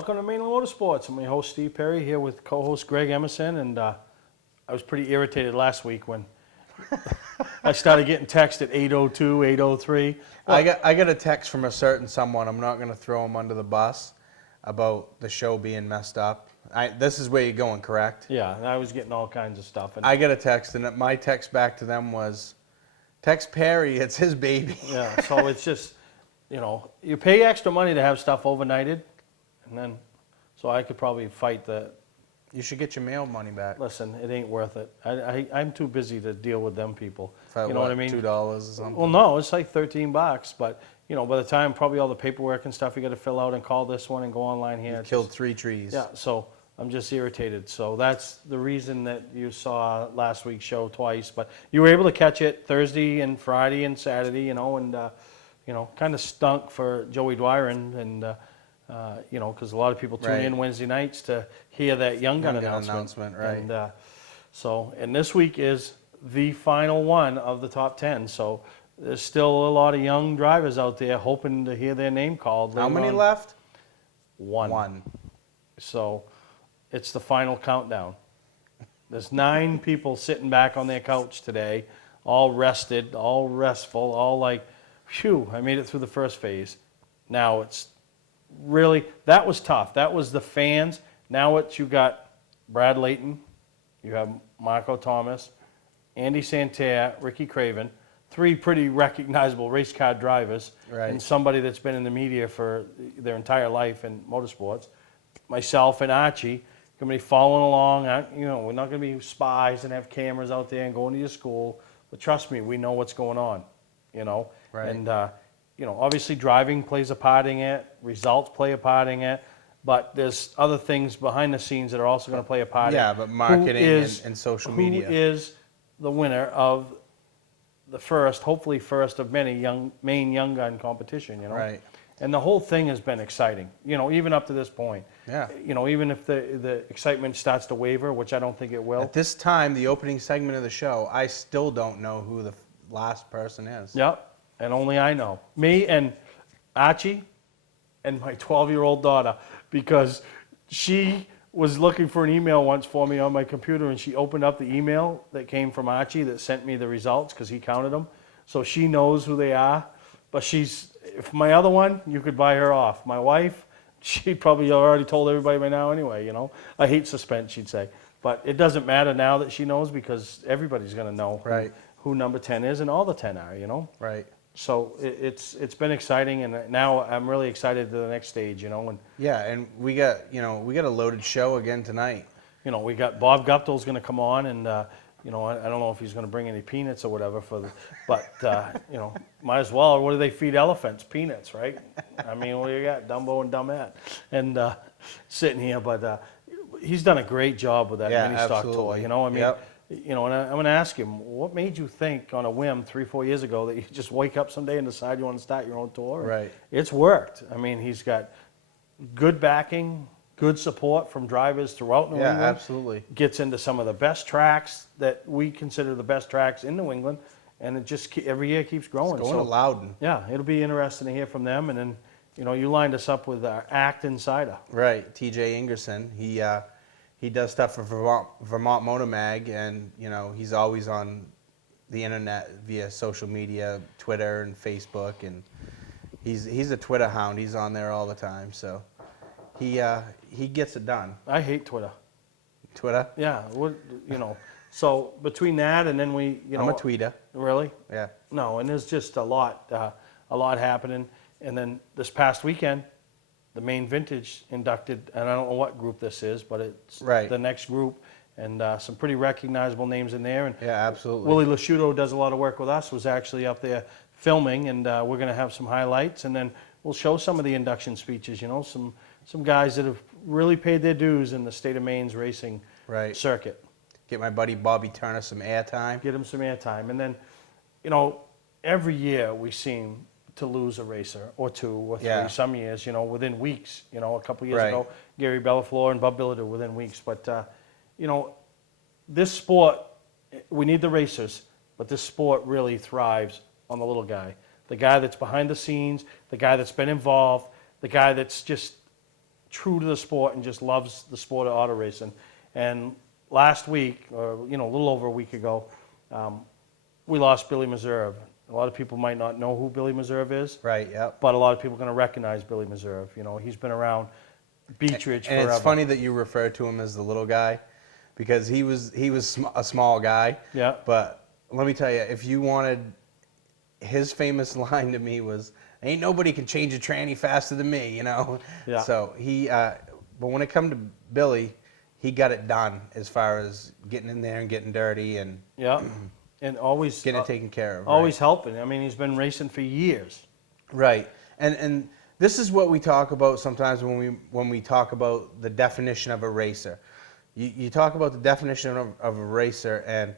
Welcome to Mainely Motorsports. I'm your host, Steve Perry, here with co-host Greg Emerson, and I was pretty irritated last week when I started getting text at 8:02, 8:03. I got a text from a certain someone, I'm not going to throw him under the bus, about the show being messed up. This is where you're going, correct? Yeah, and I was getting all kinds of stuff. And I got a text, and my text back to them was, text Perry, it's his baby. Yeah, so it's just, you pay extra money to have stuff overnighted, and then, so I could probably fight the... You should get your mail money back. Listen, it ain't worth it. I'm too busy to deal with them people. You know what I mean? $2 or something? Well, no, it's like $13, but, by the time probably all the paperwork and stuff you got to fill out and call this one and go online here. You killed 3 trees. Yeah, so I'm just irritated. So that's the reason that you saw last week's show twice. But you were able to catch it Thursday and Friday and Saturday, and, kind of stunk for Joey Doiron and, because a lot of people tune in Wednesday nights to hear that Young Gun announcement. Right. And and this week is the final one of the top 10. So there's still a lot of young drivers out there hoping to hear their name called. How many left? One. So it's the final countdown. There's 9 people sitting back on their couch today, all rested, all restful, all like, phew, I made it through the first phase. Now it's really, that was tough. That was the fans. Now you got Brad Layton, you have Marco Thomas, Andy Santerre, Ricky Craven, 3 pretty recognizable race car drivers, and somebody that's been in the media for their entire life in motorsports. Myself and Archie going to be following along. We're not going to be spies and have cameras out there and going to your school, but trust me, we know what's going on. And obviously driving plays a part in it, results play a part in it, but there's other things behind the scenes that are also going to play a part in it. Yeah, but marketing and social media. Who is the winner of the hopefully first of many Maine Young Gun competition, Right. And the whole thing has been exciting, even up to this point. Yeah. Even if the excitement starts to waver, which I don't think it will. At this time, the opening segment of the show, I still don't know who the last person is. Yep. And only I know. Me and Archie and my 12-year-old daughter, because she was looking for an email once for me on my computer, and she opened up the email that came from Archie that sent me the results because he counted them. So she knows who they are. But if my other one, you could buy her off. My wife, she probably already told everybody by now anyway, I hate suspense, she'd say. But it doesn't matter now that she knows because everybody's going to know who number 10 is, and all the 10 are, Right. So it's been exciting, and now I'm really excited to the next stage, And yeah, and we got a loaded show again tonight. We got Bob Guptil's going to come on, and I don't know if he's going to bring any peanuts or whatever but might as well. What do they feed elephants? Peanuts, right? I mean, what do you got? Dumbo and Dumbette, and sitting here, but he's done a great job with that mini stock toy. And I'm going to ask him, what made you think on a whim 3-4 years ago that you just wake up someday and decide you want to start your own tour? Right. It's worked. I mean, he's got good backing, good support from drivers throughout New England. Yeah, absolutely. Gets into some of the best tracks that we consider the best tracks in New England, and it just every year keeps growing. It's going to Loudon. Yeah, it'll be interesting to hear from them, and then you lined us up with our Act Insider. Right, T J Ingerson. He does stuff for Vermont Motor Mag, and he's always on the internet via social media, Twitter and Facebook, and he's a Twitter hound. He's on there all the time, so he gets it done. I hate Twitter. Twitter? Yeah, So between that and then I'm a tweeter. Really? Yeah. No, and there's just a lot happening, and then this past weekend, the Maine Vintage inducted, and I don't know what group this is, but it's the next group, and some pretty recognizable names in there. And yeah, absolutely. Willie Lasciuto does a lot of work with us, was actually up there filming, and we're going to have some highlights, and then we'll show some of the induction speeches, some guys that have really paid their dues in the state of Maine's racing circuit. Get my buddy Bobby Turner some airtime. Get him some airtime. And then, every year we seem to lose a racer or 2 or 3, some years, within weeks. A couple years ago, Gary Bellafleur and Bob Guptil within weeks. But, this sport, we need the racers, but this sport really thrives on the little guy. The guy that's behind the scenes, the guy that's been involved, the guy that's just true to the sport and just loves the sport of auto racing. And last week, or a little over a week ago, we lost Billy Meserve. A lot of people might not know who Billy Meserve is. Right, yep. But a lot of people are going to recognize Billy Meserve. He's been around Beechridge forever. And it's funny that you refer to him as the little guy, because he was a small guy. Yeah. But let me tell you, if you wanted, his famous line to me was, "Ain't nobody can change a tranny faster than me," Yeah. So but when it come to Billy, he got it done as far as getting in there and getting dirty and yeah, and always getting it taken care of. Always right? helping. I mean, he's been racing for years. Right. And this is what we talk about sometimes when we talk about the definition of a racer. You talk about the definition of a racer, and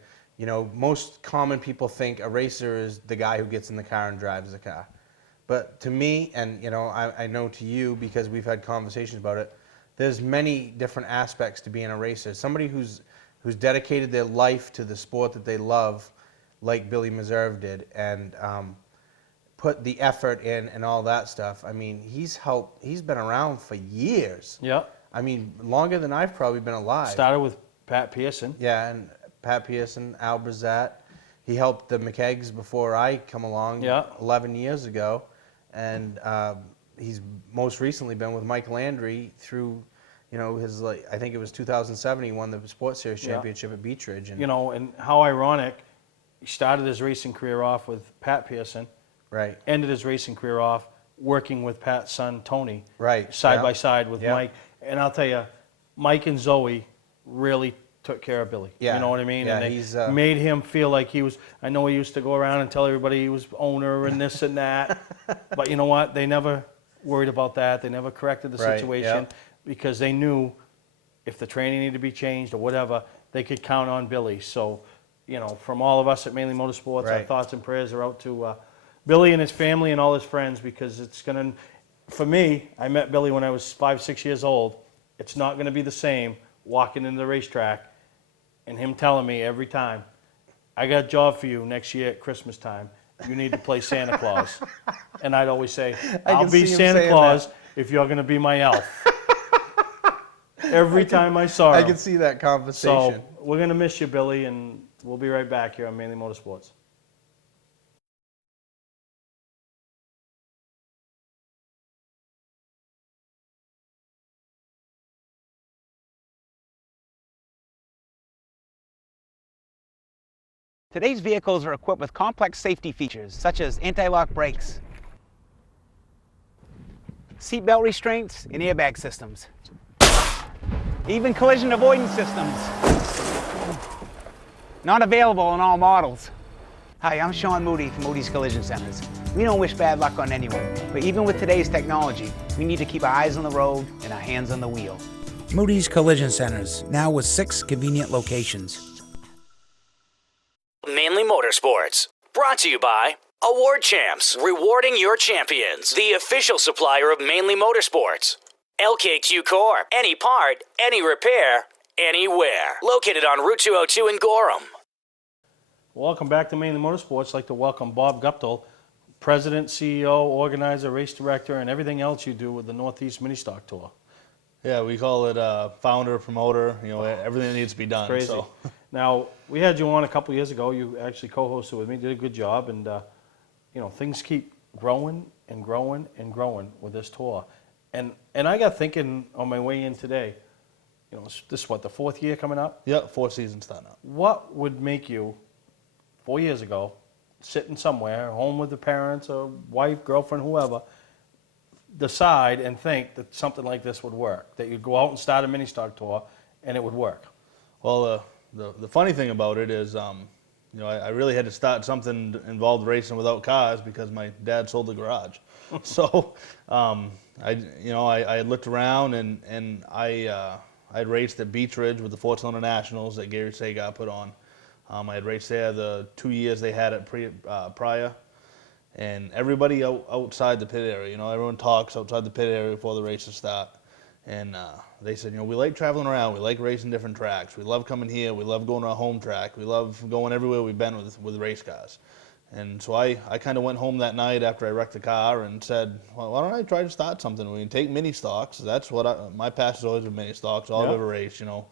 most common people think a racer is the guy who gets in the car and drives the car. But to me, and I know to you because we've had conversations about it, there's many different aspects to being a racer. Somebody who's dedicated their life to the sport that they love, like Billy Meserve did, and put the effort in and all that stuff. I mean, he's been around for years. Yeah. I mean, longer than I've probably been alive. Started with Pat Pearson. Yeah, and Pat Pearson, Al Brazat. He helped the McKeggs before I come along 11 years ago. And he's most recently been with Mike Landry through, his, I think it was 2007, he won the Sports Series Championship at Beechridge. And, And how ironic, he started his racing career off with Pat Pearson. Right. Ended his racing career off working with Pat's son, Tony. Right. Side by side with Yeah. Mike. And I'll tell you, Mike and Zoe really took care of Billy. Yeah. You know what I mean? Yeah, and they he's, made him feel like he was, I know he used to go around and tell everybody he was owner and this and that. But you know what? They never worried about that. They never corrected the Right, situation yep. because they knew if the training needed to be changed or whatever, they could count on Billy. So, from all of us at Mainely Motorsports, our Right. thoughts and prayers are out to Billy and his family and all his friends, because it's going to, for me, I met Billy when I was 5, 6 years old. It's not going to be the same walking into the racetrack and him telling me every time, "I got a job for you next year at Christmas time. You need to play Santa Claus." And I'd always say, "I'll be Santa Claus if you're going to be my elf." Every time I saw him. I can see that conversation. So we're going to miss you, Billy, and we'll be right back here on Mainly Motorsports. Today's vehicles are equipped with complex safety features such as anti-lock brakes, seatbelt restraints, and airbag systems, even collision avoidance systems. Not available in all models. Hi, I'm Sean Moody from Moody's Collision Centers. We don't wish bad luck on anyone, but even with today's technology, we need to keep our eyes on the road and our hands on the wheel. Moody's Collision Centers, now with 6 convenient locations. Mainly Motorsports, brought to you by Award Champs, rewarding your champions, the official supplier of Mainly Motorsports. LKQ Core, any part, any repair, anywhere. Located on Route 202 in Gorham. Welcome back to Mainly Motorsports. I'd like to welcome Bob Guptil, President, CEO, organizer, race director, and everything else you do with the Northeast Mini Stock Tour. Yeah, we call it founder, promoter, everything that needs to be done. Crazy. So. Now, we had you on a couple years ago. You actually co-hosted with me, did a good job, and things keep growing and growing and growing with this tour. And I got thinking on my way in today, this is what, the 4th year coming up? Yeah, 4 seasons starting up. What would make you, 4 years ago, sitting somewhere, home with the parents or wife, girlfriend, whoever, decide and think that something like this would work, that you'd go out and start a mini stock tour and it would work? Well, the funny thing about it is, I really had to start something involved racing without cars because my dad sold the garage. So I had looked around and I'd raced at Beechridge with the 4-cylinder nationals that Gary Sagar put on. I had raced there the 2 years they had it prior. And everybody outside the pit area, everyone talks outside the pit area before the races start. And they said, we like traveling around, we like racing different tracks, we love coming here, we love going to our home track, we love going everywhere we've been with race cars. And so I kind of went home that night after I wrecked the car and said, well, why don't I try to start something? We can take mini stocks. That's what my passion's always been, mini stocks, all I've ever raced, you know.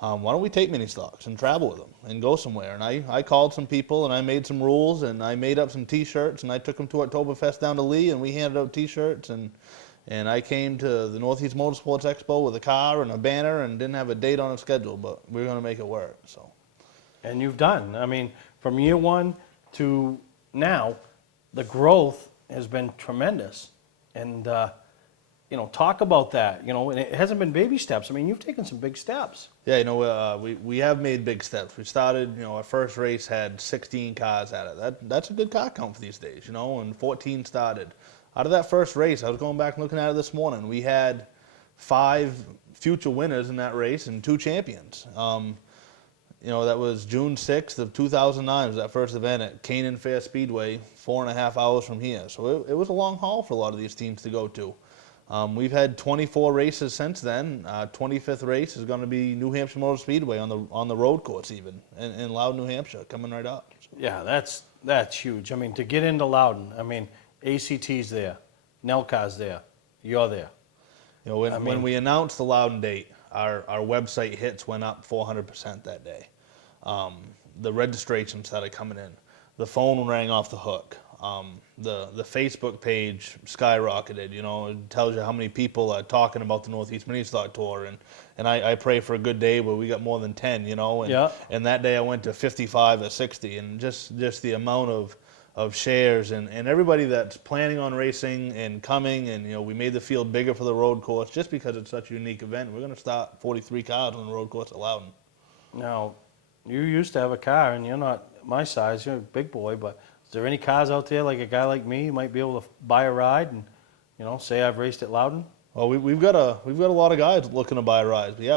Why don't we take mini stocks and travel with them and go somewhere? And I called some people and I made some rules and I made up some T-shirts and I took them to Oktoberfest down to Lee and we handed out T-shirts and I came to the Northeast Motorsports Expo with a car and a banner and didn't have a date on a schedule, but we were going to make it work. So. And you've done. I mean, from year one to now, the growth has been tremendous. And, you know, talk about that, you know, and it hasn't been baby steps. I mean, you've taken some big steps. Yeah, you know, we have made big steps. We started, you know, our first race had 16 cars at it. That's a good car count for these days, you know, and 14 started. Out of that first race, I was going back and looking at it this morning, we had 5 future winners in that race and 2 champions. You know, that was June 6th of 2009 was that first event at Canaan Fair Speedway, 4.5 hours from here. So it was a long haul for a lot of these teams to go to. We've had 24 races since then. 25th race is going to be New Hampshire Motor Speedway on the road course even, in Loudon, New Hampshire, coming right up. Yeah, that's huge. I mean, to get into Loudon, I mean, ACT's there, Nelcar's there, you're there. You know, when we announced the Loudon date, our website hits went up 400% that day. The registration started coming in. The phone rang off the hook. The Facebook page skyrocketed. You know, it tells you how many people are talking about the Northeast Mini Stock Tour, and I pray for a good day where we got more than 10. You know, and that day I went to 55 or 60, and just the amount of shares and everybody that's planning on racing and coming, and you know, we made the field bigger for the road course just because it's such a unique event. We're going to start 43 cars on the road course at Loudon. Now, you used to have a car, and you're not my size. You're a big boy, but is there any cars out there like a guy like me who might be able to buy a ride and, you know, say I've raced at Loudon? Well, we've got a lot of guys looking to buy a ride. But yeah,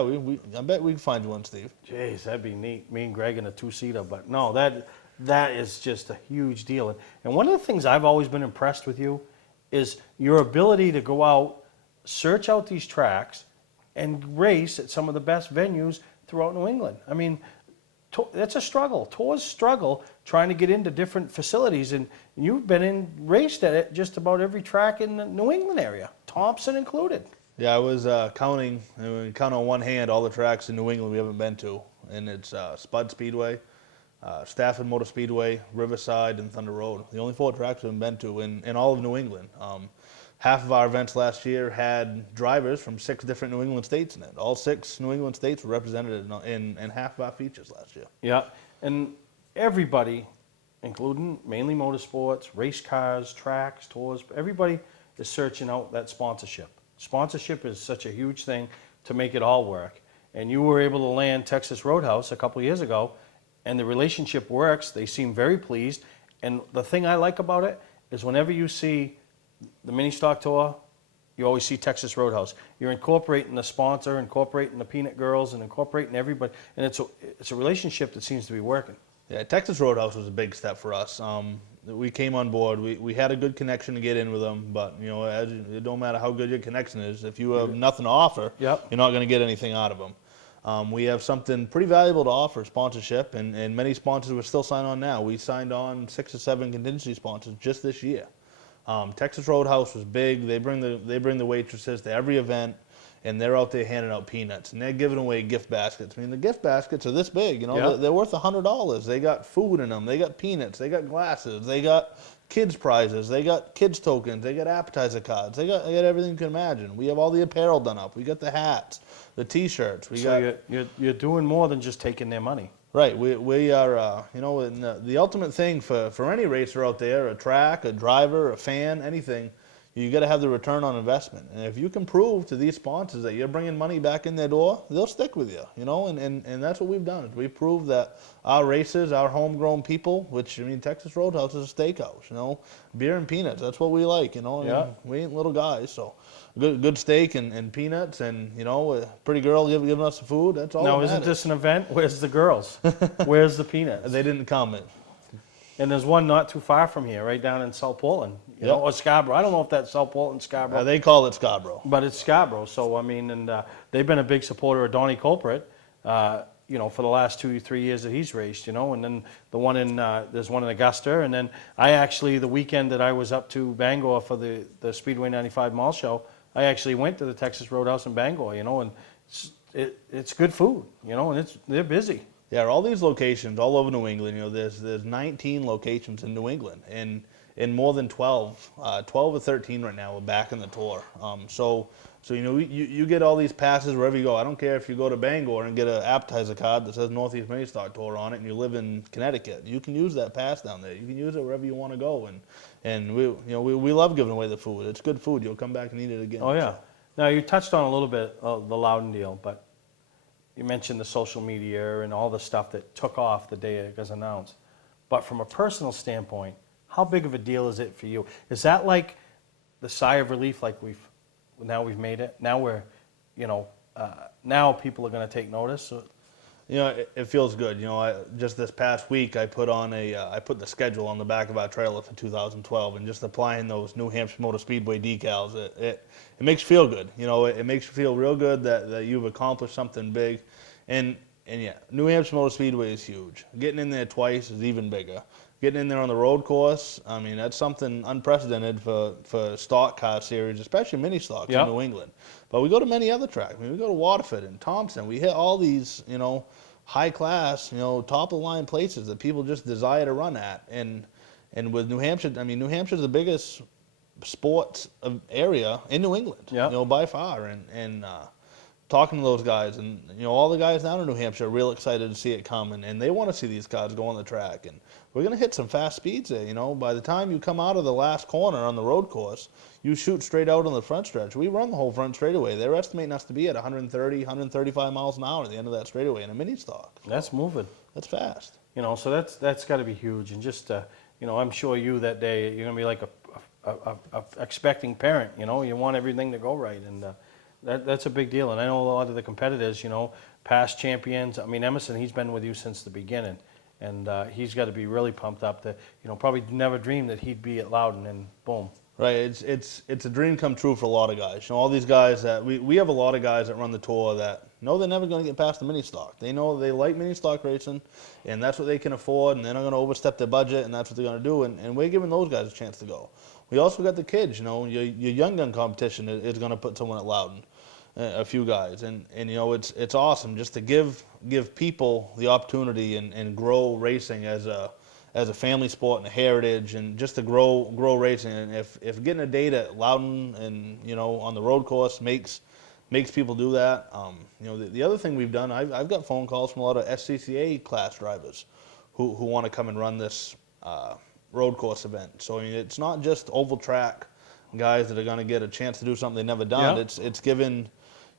I bet we can find you one, Steve. Jeez, that'd be neat. Me and Greg in a 2-seater, but no, that is just a huge deal. And one of the things I've always been impressed with you is your ability to go out, search out these tracks, and race at some of the best venues throughout New England. I mean, that's a struggle. Tours struggle trying to get into different facilities, and you've raced at it just about every track in the New England area, Thompson included. Yeah, I was counting on one hand all the tracks in New England we haven't been to, and it's Spud Speedway, Stafford Motor Speedway, Riverside, and Thunder Road. The only 4 tracks we've been to in all of New England. Half of our events last year had drivers from 6 different New England states in it. All 6 New England states were represented in half of our features last year. Yeah, and everybody, including Mainely Motorsports, race cars, tracks, tours, everybody is searching out that sponsorship. Sponsorship is such a huge thing to make it all work. And you were able to land Texas Roadhouse a couple of years ago, and the relationship works. They seem very pleased. And the thing I like about it is whenever you see the Mini Stock Tour, you always see Texas Roadhouse. You're incorporating the sponsor, incorporating the Peanut Girls, and incorporating everybody. And it's a relationship that seems to be working. Yeah, Texas Roadhouse was a big step for us. We came on board. We had a good connection to get in with them, but you know, it don't matter how good your connection is. If you have nothing to offer, you're not going to get anything out of them. We have something pretty valuable to offer, sponsorship, and many sponsors we're still signed on now. We signed on 6 or 7 contingency sponsors just this year. Texas Roadhouse was big. They bring the waitresses to every event, and they're out there handing out peanuts, and they're giving away gift baskets. I mean, the gift baskets are this big, you know. They're worth $100. They got food in them. They got peanuts. They got glasses. They got kids prizes. They got kids tokens. They got appetizer cards. They got everything you can imagine. We have all the apparel done up. We got the hats, the T-shirts. You're doing more than just taking their money. Right, we are, you know, and the ultimate thing for any racer out there, a track, a driver, a fan, anything, you got to have the return on investment. And if you can prove to these sponsors that you're bringing money back in their door, they'll stick with you, you know, and that's what we've done. We've proved that our racers, our homegrown people, which, I mean, Texas Roadhouse is a steakhouse, you know, beer and peanuts, that's what we like, you know, and we ain't little guys, so good steak and peanuts and, you know, a pretty girl giving us the food, that's all. Now, isn't this an event? Where's the girls? Where's the peanuts? They didn't come. And there's one not too far from here, right down in South Portland, you know, or Scarborough. I don't know if that's South Portland, Scarborough. They call it Scarborough. But it's Scarborough, so, I mean, and they've been a big supporter of Donnie Culprit. you know, for the last 2 or 3 years that he's raced, you know, and then the one in, there's one in Augusta, and then I actually, the weekend that I was up to Bangor for the Speedway 95 Mall Show, I actually went to the Texas Roadhouse in Bangor, you know, and it's good food, you know, and they're busy. Yeah, all these locations all over New England, you know, there's 19 locations in New England, and in more than 12 or 13 right now are back in the tour. So you know, you get all these passes wherever you go. I don't care if you go to Bangor and get an appetizer card that says Northeast Mini Stock Tour on it, and you live in Connecticut. You can use that pass down there. You can use it wherever you want to go, and we love giving away the food. It's good food. You'll come back and eat it again. Oh yeah. Now you touched on a little bit of the Loudon deal, but you mentioned the social media and all the stuff that took off the day it was announced. But from a personal standpoint, how big of a deal is it for you? Is that like the sigh of relief, like we've made it? Now we're, you know, now people are going to take notice. So. You know, it feels good. You know, just this past week, I put the schedule on the back of our trailer for 2012, and just applying those New Hampshire Motor Speedway decals, it makes you feel good. You know, it makes you feel real good that you've accomplished something big, and yeah, New Hampshire Motor Speedway is huge. Getting in there twice is even bigger. Getting in there on the road course, I mean, that's something unprecedented for stock car series, especially mini stocks in New England. But we go to many other tracks. I mean, we go to Waterford and Thompson. We hit all these, you know, high class, you know, top of the line places that people just desire to run at. And with New Hampshire, I mean, New Hampshire's the biggest sports area in New England, you know, by far. And talking to those guys, and you know, all the guys down in New Hampshire are real excited to see it come, and they want to see these cars go on the track. And we're going to hit some fast speeds there, you know. By the time you come out of the last corner on the road course, you shoot straight out on the front stretch. We run the whole front straightaway. They're estimating us to be at 130, 135 miles an hour at the end of that straightaway in a mini stock. That's moving. That's fast. You know, so that's got to be huge. And just, you know, I'm sure you that day, you're going to be like a expecting parent, you know. You want everything to go right, and that's a big deal. And I know a lot of the competitors, you know, past champions. I mean, Emerson, he's been with you since the beginning. And he's got to be really pumped up that, you know, probably never dreamed that he'd be at Loudon, and boom. Right, it's a dream come true for a lot of guys. You know, all these guys that, we have a lot of guys that run the tour that know they're never going to get past the mini stock. They know they like mini stock racing, and that's what they can afford, and they're not going to overstep their budget, and that's what they're going to do, and we're giving those guys a chance to go. We also got the kids, you know, your young gun competition is going to put someone at Loudon. A few guys, and you know, it's awesome just to give people the opportunity and grow racing as a family sport and a heritage, and just to grow racing. And if getting a date at Loudon and, you know, on the road course makes people do that, you know, the other thing we've done, I've got phone calls from a lot of SCCA class drivers who want to come and run this road course event. So I mean, it's not just oval track guys that are going to get a chance to do something they've never done. It's given,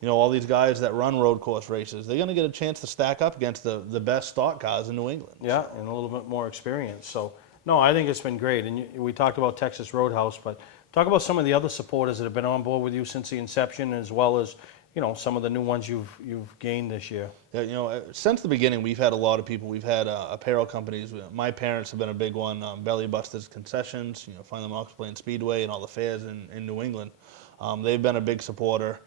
you know, all these guys that run road course races, they're going to get a chance to stack up against the best stock cars in New England. Yeah, and a little bit more experience. So, no, I think it's been great. And we talked about Texas Roadhouse, but talk about some of the other supporters that have been on board with you since the inception, as well as, you know, some of the new ones you've gained this year. Yeah, you know, since the beginning, we've had a lot of people. We've had apparel companies. My parents have been a big one. Belly Busters Concessions, you know, find them Ox Plain Speedway and all the fairs in New England. They've been a big supporter.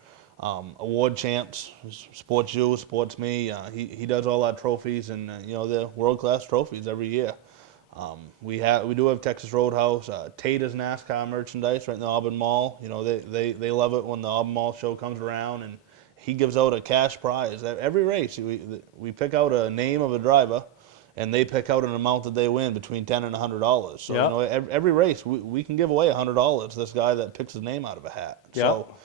Award champs, Sports You, Sports Me. He does all our trophies, and you know, they're world-class trophies every year. We do have Texas Roadhouse. Tater's NASCAR merchandise right in the Auburn Mall. You know, they love it when the Auburn Mall show comes around, and he gives out a cash prize every race. We pick out a name of a driver, and they pick out an amount that they win between $10 and $100. So you know, every race we can give away $100 to this guy that picks his name out of a hat. So.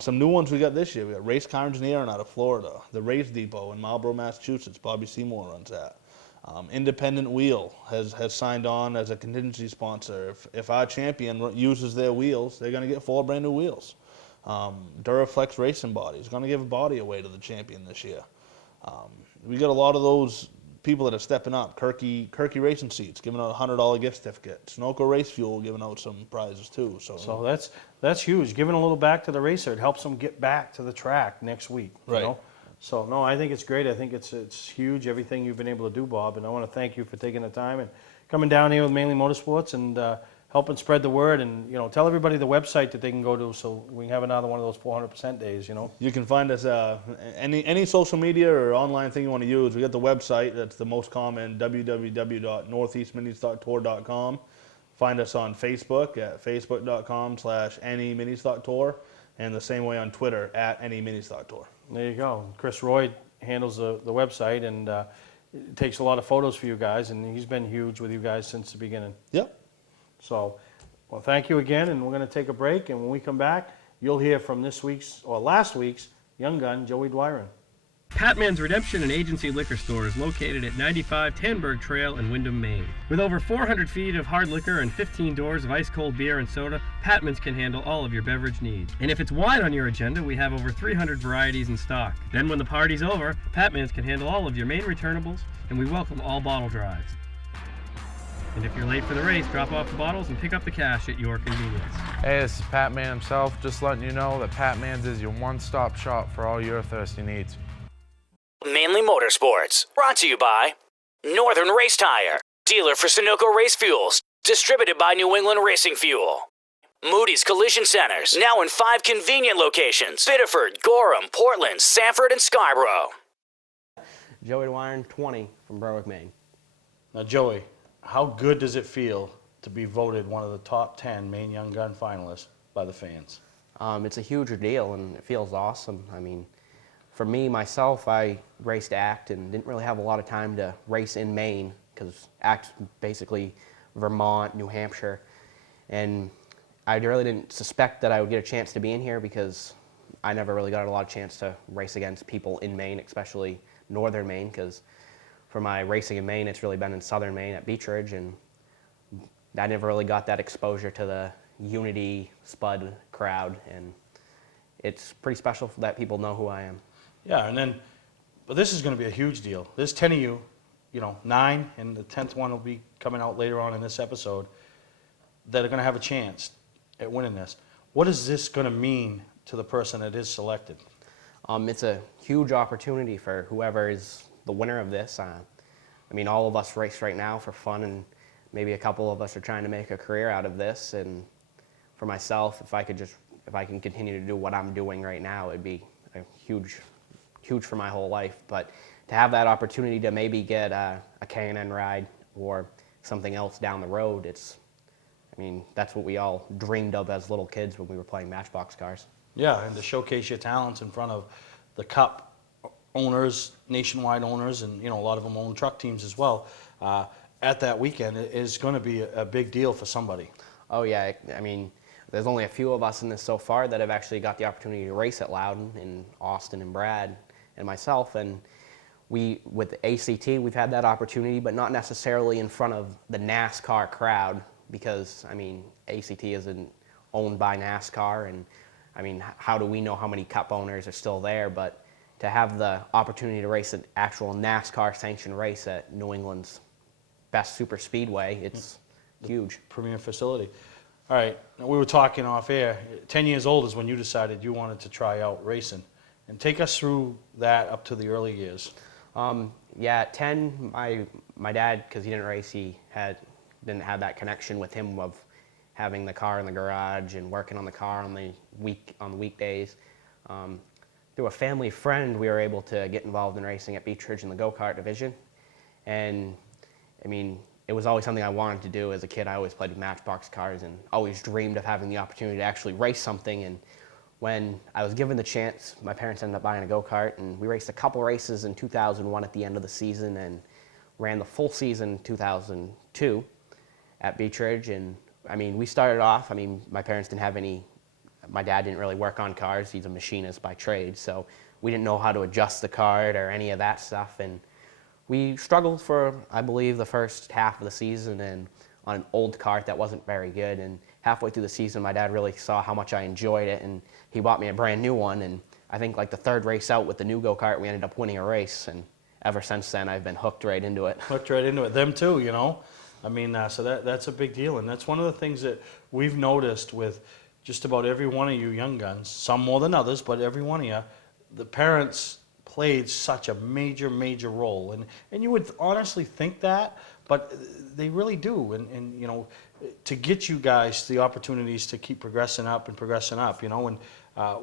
Some new ones we got this year. We got Race Car Engineering out of Florida, the Race Depot in Marlboro, Massachusetts. Bobby Seymour runs that. Independent Wheel has signed on as a contingency sponsor. If our champion uses their wheels, they're going to get 4 brand new wheels. Duraflex Racing Body is going to give a body away to the champion this year. We got a lot of those people that are stepping up. Kirky Racing Seats giving out a $100 gift certificate. Sunoco Race Fuel giving out some prizes too. So that's huge. Giving a little back to the racer, it helps them get back to the track next week. You know? So no, I think it's great. I think it's huge, everything you've been able to do, Bob. And I want to thank you for taking the time and coming down here with Mainely Motorsports and helping spread the word, and tell everybody the website that they can go to so we can have another one of those 400% days. You can find us any social media or online thing you want to use. We got the website, that's the most common, www.northeastministocktour.com. Find us on Facebook at facebook.com/anyministocktour, and the same way on Twitter at anyministocktour. There you go. Chris Roy handles the website and takes a lot of photos for you guys, and he's been huge with you guys since the beginning. Yep. So, well, thank you again, and we're going to take a break, and when we come back, you'll hear from last week's Young Gun, Joey Doiron. Patman's Redemption and Agency Liquor Store is located at 95 Tanberg Trail in Windham, Maine. With over 400 feet of hard liquor and 15 doors of ice-cold beer and soda, Patman's can handle all of your beverage needs. And if it's wine on your agenda, we have over 300 varieties in stock. Then when the party's over, Patman's can handle all of your Maine returnables, and we welcome all bottle drives. And if you're late for the race, drop off the bottles and pick up the cash at your convenience. Hey, this is Pat Man himself, just letting you know that Pat Man's is your one-stop shop for all your thirsty needs. Mainely Motorsports, brought to you by Northern Race Tire, dealer for Sunoco Race Fuels, distributed by New England Racing Fuel. Moody's Collision Centers, now in 5 convenient locations: Biddeford, Gorham, Portland, Sanford, and Scarborough. Joey Doiron, 20, from Berwick, Maine. Now, Joey, how good does it feel to be voted one of the top 10 Maine Young Gun finalists by the fans? It's a huge deal, and it feels awesome. I mean, for me, myself, I raced ACT and didn't really have a lot of time to race in Maine, because ACT's basically Vermont, New Hampshire, and I really didn't suspect that I would get a chance to be in here, because I never really got a lot of chance to race against people in Maine, especially northern Maine, because for my racing in Maine, it's really been in southern Maine at Beech Ridge, and I never really got that exposure to the Unity Spud crowd, and it's pretty special that people know who I am. Yeah, but this is going to be a huge deal. There's 10 of you, 9, and the 10th one will be coming out later on in this episode, that are going to have a chance at winning this. What is this going to mean to the person that is selected? It's a huge opportunity for whoever is the winner of this. I mean, all of us race right now for fun, and maybe a couple of us are trying to make a career out of this. And for myself, if I can continue to do what I'm doing right now, it'd be a huge for my whole life. But to have that opportunity to maybe get a K&N ride or something else down the road, that's what we all dreamed of as little kids when we were playing Matchbox cars. Yeah, and to showcase your talents in front of the Cup owners, nationwide owners, and a lot of them own truck teams as well. At that weekend is going to be a big deal for somebody. Oh yeah, I mean, there's only a few of us in this so far that have actually got the opportunity to race at Loudon, and Austin and Brad and myself, and with ACT, we've had that opportunity, but not necessarily in front of the NASCAR crowd, because ACT isn't owned by NASCAR, and how do we know how many Cup owners are still there? But to have the opportunity to race an actual NASCAR sanctioned race at New England's best super speedway, it's huge. Premier facility. All right, now we were talking off air. 10 years old is when you decided you wanted to try out racing. And take us through that up to the early years. Yeah, at 10, my dad, because he didn't race, he didn't have that connection with him of having the car in the garage and working on the car on the weekdays. Through a family friend, we were able to get involved in racing at Beech Ridge in the go-kart division. And it was always something I wanted to do as a kid. I always played with Matchbox cars and always dreamed of having the opportunity to actually race something. And when I was given the chance, my parents ended up buying a go-kart, and we raced a couple races in 2001 at the end of the season, and ran the full season in 2002 at Beech Ridge. And we started off, my parents didn't have any, my dad didn't really work on cars. He's a machinist by trade, so we didn't know how to adjust the kart or any of that stuff. And we struggled for, I believe, the first half of the season, and on an old kart that wasn't very good. And halfway through the season, my dad really saw how much I enjoyed it, and he bought me a brand new one. And I think like the third race out with the new go-kart, we ended up winning a race. And ever since then, I've been hooked right into it. Hooked right into it. Them too, so that's a big deal. And that's one of the things that we've noticed with just about every one of you young guns, some more than others, but every one of you, the parents played such a major role. And you would honestly think that, but they really do. And you know, to get you guys the opportunities to keep progressing up, you know. And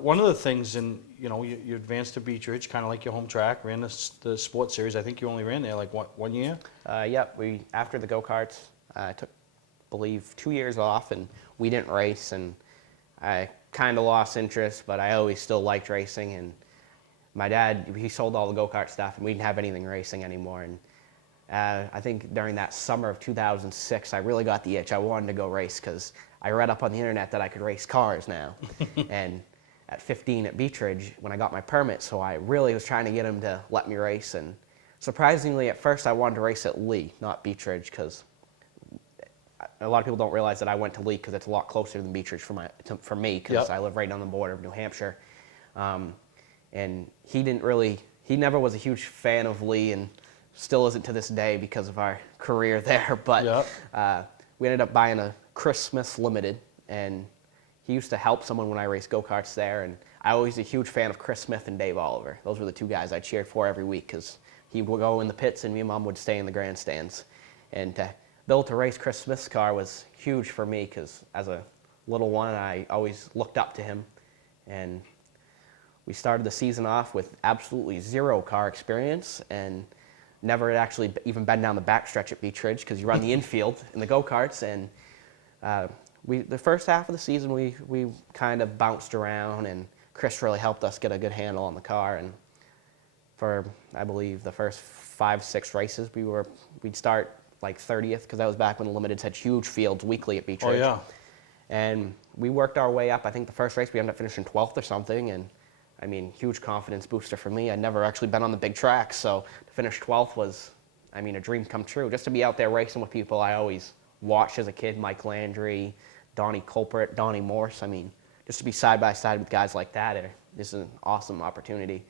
one of the things, you know, you advanced to Beech Ridge, kind of like your home track, ran the sports series. I think you only ran there like one year? Yep, after the go-karts, I took, I believe, 2 years off, and we didn't race, and I kind of lost interest, but I always still liked racing. And my dad, he sold all the go-kart stuff, and we didn't have anything racing anymore. And I think during that summer of 2006, I really got the itch. I wanted to go race because I read up on the internet that I could race cars now. And at 15 at Beech Ridge, when I got my permit, so I really was trying to get him to let me race. And surprisingly, at first, I wanted to race at Lee, not Beech Ridge, because a lot of people don't realize that I went to Lee because it's a lot closer than Beech Ridge for me, because I live right on the border of New Hampshire. And he never was a huge fan of Lee, and still isn't to this day because of our career there. But we ended up buying a Chris Smith Limited, and he used to help someone when I raced go-karts there. And I was a huge fan of Chris Smith and Dave Oliver. Those were the two guys I cheered for every week, because he would go in the pits and me and Mom would stay in the grandstands. And to be able to race Chris Smith's car was huge for me, because as a little one, I always looked up to him. And we started the season off with absolutely zero car experience, and never had actually even been down the backstretch at Beech Ridge, because you run the infield in the go-karts. And the first half of the season, we kind of bounced around, and Chris really helped us get a good handle on the car. And for, I believe, the first 5-6 races, we'd start like 30th, because that was back when the Limiteds had huge fields weekly at Beech Ridge. Oh, yeah. And we worked our way up. I think the first race we ended up finishing 12th or something, and I mean, huge confidence booster for me. I'd never actually been on the big tracks, so to finish 12th was, I mean, a dream come true. Just to be out there racing with people I always watched as a kid, Mike Landry, Donnie Culprit, Donnie Morse. I mean, just to be side by side with guys like that is an awesome opportunity.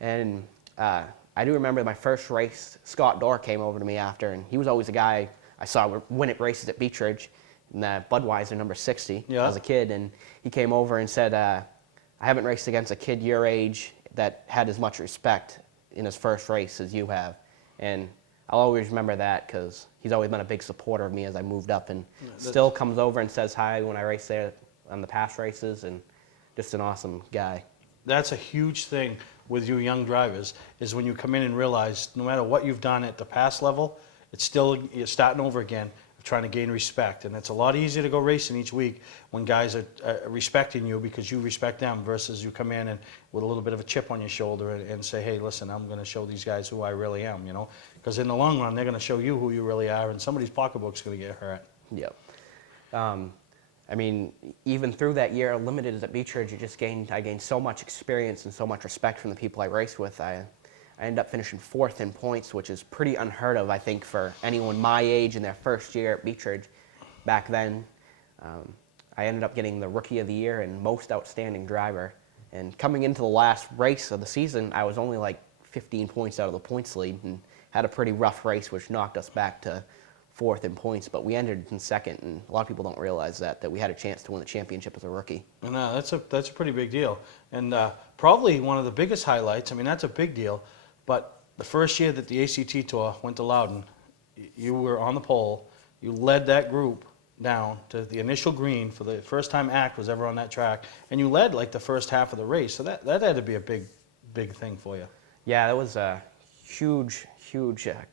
And I do remember my first race, Scott Dorr came over to me after, and he was always a guy I saw win at races at Beech Ridge in the Budweiser number 60 as a kid. And he came over and said, I haven't raced against a kid your age that had as much respect in his first race as you have. And I'll always remember that, because he's always been a big supporter of me as I moved up, and still comes over and says hi when I race there on the past races, and just an awesome guy. That's a huge thing with you young drivers, is when you come in and realize no matter what you've done at the past level, it's still, you're starting over again, trying to gain respect. And it's a lot easier to go racing each week when guys are respecting you because you respect them, versus you come in and with a little bit of a chip on your shoulder and say, hey, listen, I'm going to show these guys who I really am, you know, because in the long run they're going to show you who you really are, and somebody's pocketbook's going to get hurt. Yep. I mean, even through that year limited at Beech Ridge, I gained so much experience and so much respect from the people I raced with. I ended up finishing 4th in points, which is pretty unheard of, I think, for anyone my age in their first year at Beech Ridge. Back then, I ended up getting the Rookie of the Year and Most Outstanding Driver. And coming into the last race of the season, I was only like 15 points out of the points lead and had a pretty rough race, which knocked us back to 4th in points. But we ended in 2nd, and a lot of people don't realize that we had a chance to win the championship as a rookie. No, that's a pretty big deal. And probably one of the biggest highlights, I mean, that's a big deal, but the first year that the ACT Tour went to Loudon, you were on the pole, you led that group down to the initial green for the first time ACT was ever on that track, and you led like the first half of the race, so that had to be a big thing for you. Yeah, that was a huge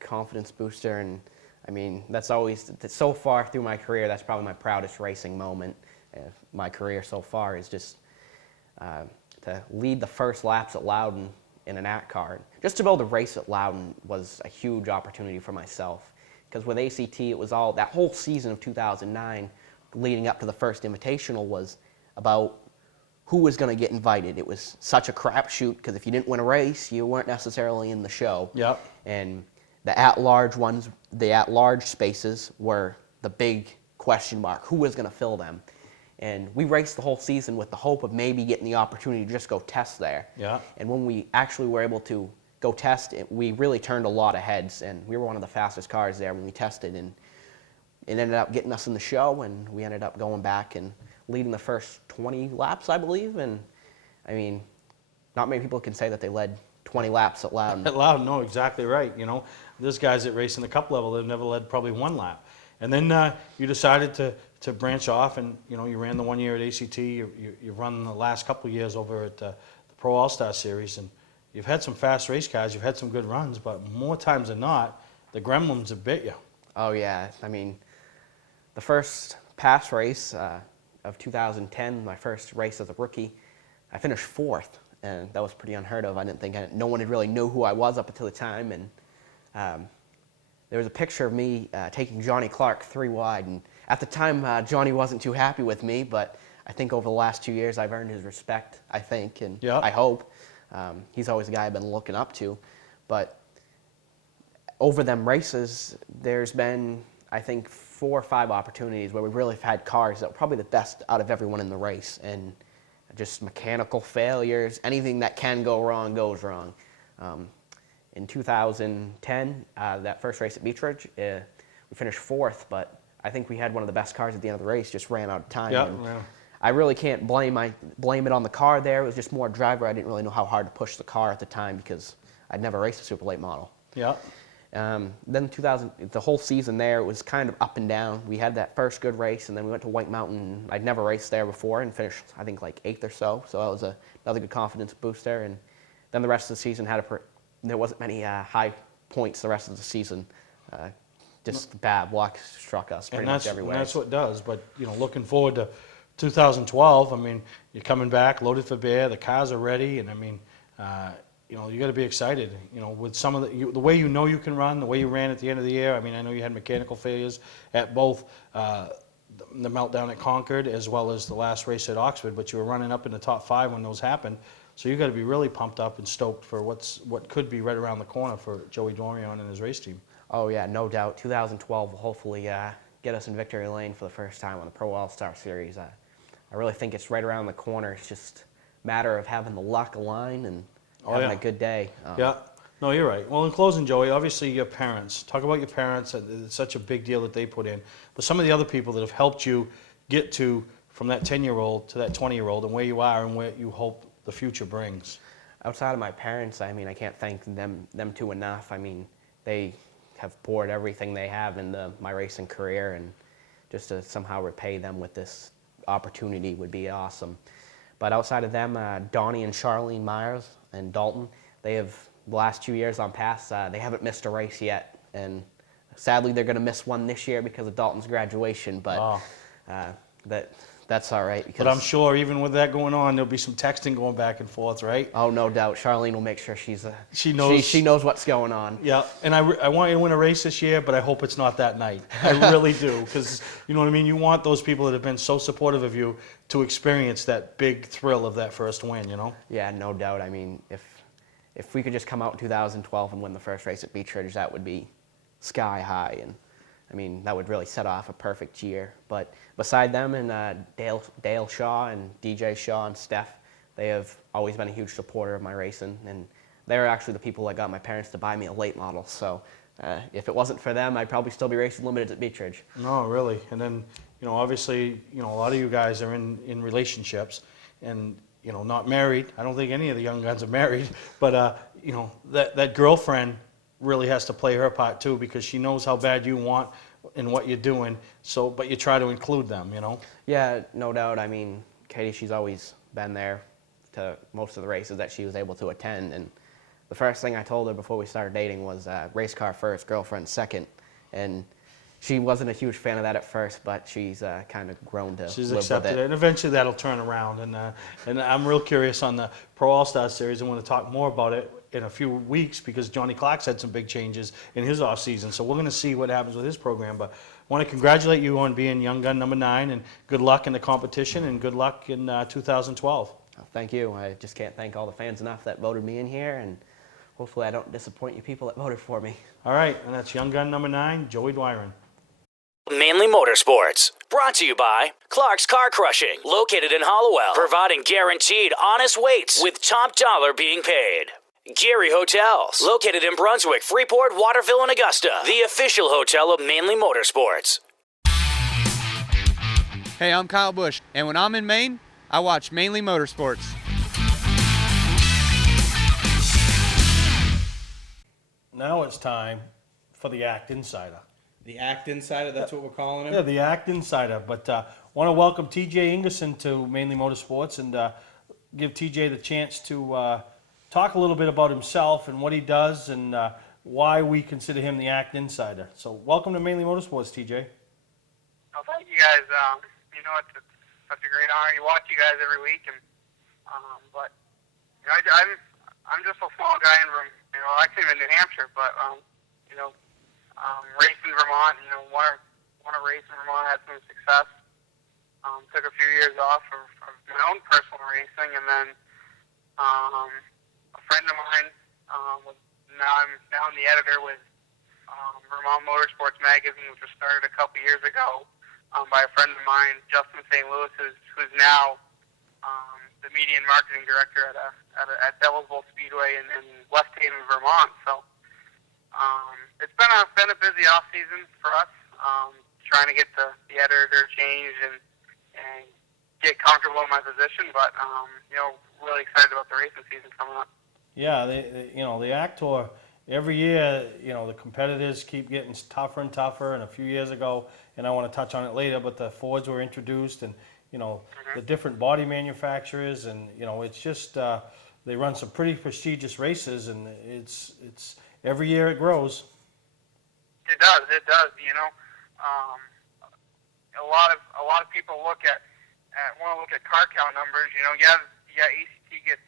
confidence booster, and I mean, that's always, so far through my career, that's probably my proudest racing moment of my career so far, is just to lead the first laps at Loudon in an ACT car. Just to be able to race at Loudon was a huge opportunity for myself, because with ACT, it was all, that whole season of 2009 leading up to the first Invitational was about who was going to get invited. It was such a crapshoot, because if you didn't win a race, you weren't necessarily in the show. Yep. And the at-large ones, the at-large spaces were the big question mark. Who was going to fill them? And we raced the whole season with the hope of maybe getting the opportunity to just go test there. Yeah. And when we actually were able to go test, we really turned a lot of heads, and we were one of the fastest cars there when we tested, and it ended up getting us in the show, and we ended up going back and leading the first 20 laps, I believe. And I mean, not many people can say that they led 20 laps at Loudon. At Loudon, no, exactly right. You know, there's guys that race in the Cup level that have never led probably one lap. And then you decided to branch off, and you know, you ran the 1 year at ACT. You've run the last couple of years over at the Pro All-Star Series, and you've had some fast race cars. You've had some good runs, but more times than not, the Gremlins have bit you. Oh yeah, I mean, the first pass race of 2010, my first race as a rookie, I finished 4th, and that was pretty unheard of. I didn't think no one had really knew who I was up until the time, and there was a picture of me taking Johnny Clark 3 wide, and at the time Johnny wasn't too happy with me, but I think over the last 2 years I've earned his respect, I think, and I hope. He's always a guy I've been looking up to, but over them races, there's been, I think, 4 or 5 opportunities where we really have had cars that were probably the best out of everyone in the race, and just mechanical failures, anything that can go wrong goes wrong. In 2010, that first race at Beech Ridge, we finished 4th, but I think we had one of the best cars at the end of the race, just ran out of time. Yeah. I really can't blame it on the car there. It was just more driver. I didn't really know how hard to push the car at the time because I'd never raced a super late model. Yeah. Then the whole season there, it was kind of up and down. We had that first good race, and then we went to White Mountain. I'd never raced there before and finished, I think, like 8th or so. So that was another good confidence booster. And then the rest of the season there wasn't many high points the rest of the season. Just bad luck struck us pretty much everywhere. And that's what it does. But, you know, looking forward to 2012, I mean, you're coming back, loaded for bear, the cars are ready, and I mean, you know, you got to be excited. You know, with some of the way you know you can run, the way you ran at the end of the year. I mean, I know you had mechanical failures at both the meltdown at Concord as well as the last race at Oxford, but you were running up in the top 5 when those happened. So you got to be really pumped up and stoked for what could be right around the corner for Joey Doiron and his race team. Oh yeah, no doubt. 2012 will hopefully get us in victory lane for the first time on the Pro All-Star Series. I really think it's right around the corner. It's just a matter of having the luck align and having a good day. Yeah. No, you're right. Well, in closing, Joey, obviously your parents. Talk about your parents. It's such a big deal that they put in. But some of the other people that have helped you get to from that 10-year-old to that 20-year-old and where you are and where you hope the future brings. Outside of my parents, I mean, I can't thank them too enough. I mean, they have poured everything they have into my racing career, and just to somehow repay them with this opportunity would be awesome. But outside of them, Donnie and Charlene Myers and Dalton, they have, the last 2 years on pass, they haven't missed a race yet. And sadly, they're going to miss one this year because of Dalton's graduation, but that's all right. But I'm sure even with that going on, there'll be some texting going back and forth, right? Oh, no doubt. Charlene will make sure she knows what's going on. Yeah, and I want you to win a race this year, but I hope it's not that night. I really do, because you know what I mean? You want those people that have been so supportive of you to experience that big thrill of that first win, you know? Yeah, no doubt. I mean, if we could just come out in 2012 and win the first race at Beech Ridge, that would be sky high. And I mean, that would really set off a perfect year. But beside them and Dale Shaw and DJ Shaw and Steph, they have always been a huge supporter of my racing. And they're actually the people that got my parents to buy me a late model. So if it wasn't for them, I'd probably still be racing limiteds at Beech Ridge. No, really. And then, you know, obviously, you know, a lot of you guys are in relationships and, you know, not married. I don't think any of the young guns are married. But, you know, that girlfriend really has to play her part too, because she knows how bad you want and what you're doing. So, but you try to include them, you know? Yeah, no doubt. I mean, Katie, she's always been there to most of the races that she was able to attend. And the first thing I told her before we started dating was race car first, girlfriend second. And she wasn't a huge fan of that at first, but she's kind of grown to She's live accepted with it, and eventually that'll turn around. And I'm real curious on the Pro All-Star Series. I want to talk more about it in a few weeks because Johnny Clark's had some big changes in his off season. So we're going to see what happens with his program. But I want to congratulate you on being Young Gun number 9, and good luck in the competition, and good luck in 2012. Thank you. I just can't thank all the fans enough that voted me in here, and hopefully I don't disappoint you people that voted for me. All right, and that's Young Gun number 9, Joey Doiron. Mainely Motorsports, brought to you by Clark's Car Crushing, located in Hollowell, providing guaranteed honest weights with top dollar being paid. Gary Hotels, located in Brunswick, Freeport, Waterville, and Augusta, the official hotel of Mainely Motorsports. Hey, I'm Kyle Busch, and when I'm in Maine, I watch Mainly Motorsports. now it's time for the Act Insider. The Act Insider, that's what we're calling him? Yeah, the Act Insider. But want to welcome T J Ingerson to Mainly Motorsports and give TJ the chance to talk a little bit about himself and what he does and why we consider him the Act Insider. So welcome to Mainly Motorsports, TJ. Oh, thank you guys. It's such a great honor to watch you guys every week, and but I'm just a small guy in actually in New Hampshire, but raced in Vermont. Won a race in Vermont, had some success. Took a few years off of my own personal racing, and then a friend of mine now I'm the editor with Vermont Motorsports Magazine, which was started a couple years ago by a friend of mine, Justin St. Louis, who's now the media and marketing director at Devil's Bowl Speedway in West Haven, Vermont. So it's been a busy off season for us, trying to get the editor changed and get comfortable in my position. But really excited about the racing season coming up. Yeah, the Act Tour. Every year, the competitors keep getting tougher and tougher. And a few years ago, and I want to touch on it later, but the Fords were introduced, and the different body manufacturers, and it's just they run some pretty prestigious races, and it's every year it grows. It does. A lot of people want to look at car count numbers. ACT gets